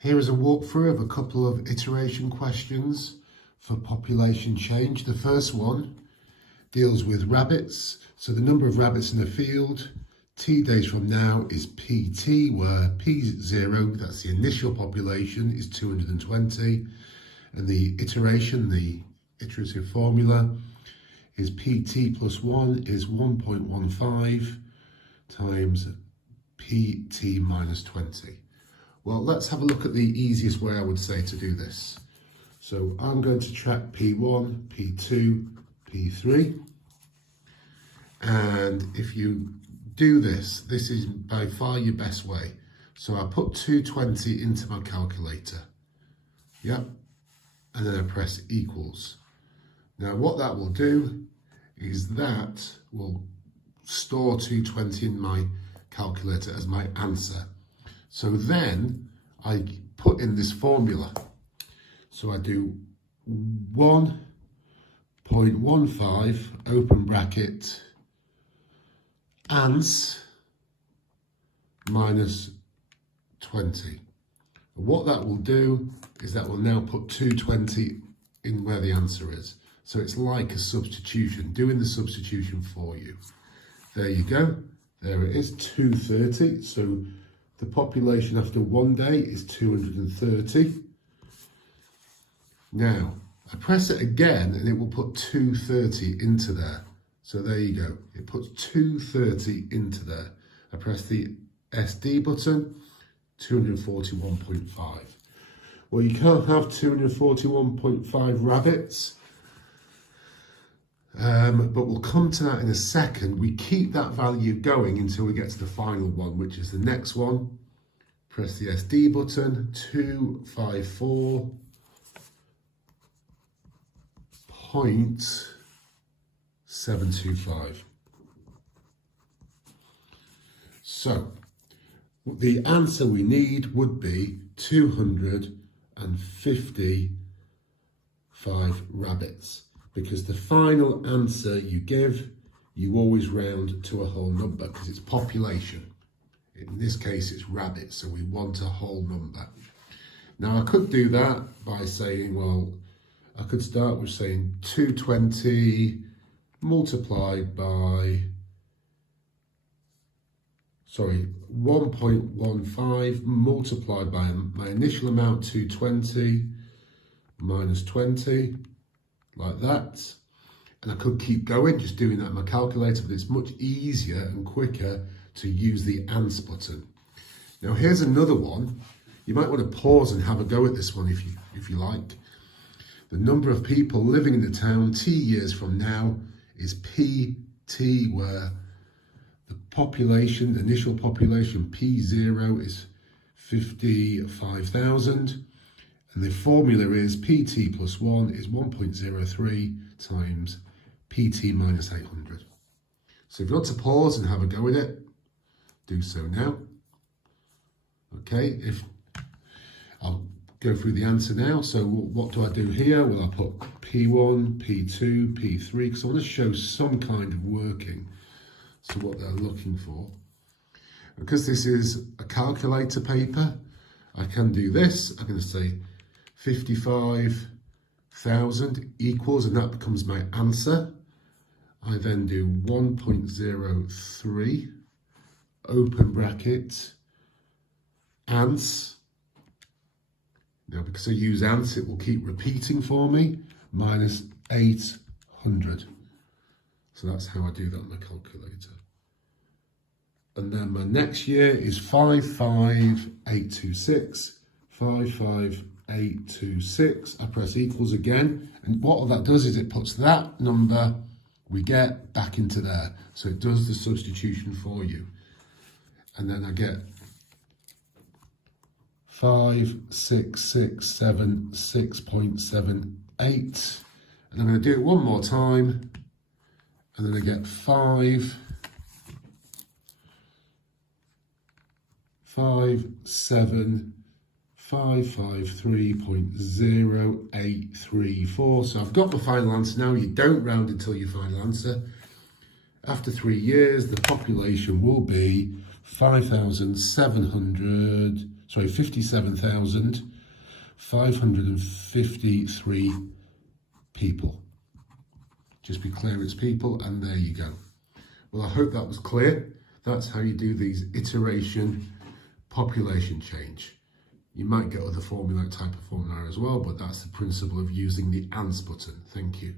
Here is a walkthrough of a couple of iteration questions for population change. The first one deals with rabbits. So the number of rabbits in the field, T days from now, is PT, where P0, that's the initial population, is 220. And the iteration, the iterative formula, is PT plus 1 is 1.15 times PT minus 20. Well, let's have a look at the easiest way I would say to do this. So I'm going to track P1, P2, P3. And if you do this, this is by far your best way. So I put 220 into my calculator. Yep. And then I press equals. Now what that will do is that will store 220 in my calculator as my answer. So then I put in this formula. So I do 1.15 open bracket ans minus 20. What that will do is that will now put 220 in where the answer is. So it's like a substitution, doing the substitution for you. There you go. There it is, 230. So the population after 1 day is 230. Now, I press it again and it will put 230 into there. So there you go. It puts 230 into there. I press the SD button, 241.5. Well, you can't have 241.5 rabbits, but we'll come to that in a second. We keep that value going until we get to the final one, which is the next one. Press the SD button, 254.725. So the answer we need would be 255 rabbits, because the final answer you give, you always round to a whole number because it's population. In this case, it's rabbits, so we want a whole number. Now, I could do that by saying, well, I could start with saying 220 multiplied by, 1.15 multiplied by my initial amount, 220, minus 20, like that. And I could keep going, just doing that in my calculator, but it's much easier and quicker to use the ans button. Now here's another one. You might want to pause and have a go at this one if you like. The number of people living in the town T years from now is PT, where the population, the initial population P0 is 55,000. And the formula is PT plus 1 is 1.03 times PT minus 800. So if you want to pause and have a go at it, do so now. Okay, I'll go through the answer now. So what do I do here? Well, I put P1, P2, P3, because I want to show some kind of working. So what they're looking for. Because this is a calculator paper, I can do this. I'm going to say 55,000 equals, and that becomes my answer. I then do 1.03 open bracket ans. Now, because I use ans, it will keep repeating for me, minus 800. So that's how I do that on my calculator. And then my next year is 55826. 55826. I press equals again. And what that does is it puts that number we get back into there. So it does the substitution for you. And then I get 5676.78. And I'm going to do it one more time. And then I get 553.0834. So I've got the final answer now. You don't round until your final answer. After 3 years, the population will be 5,700 57,553 people. Just be clear it's people, and there you go. Well, I hope that was clear. That's how you do these iteration population change. You might get other formula type of formula as well, but that's the principle of using the ANS button. Thank you.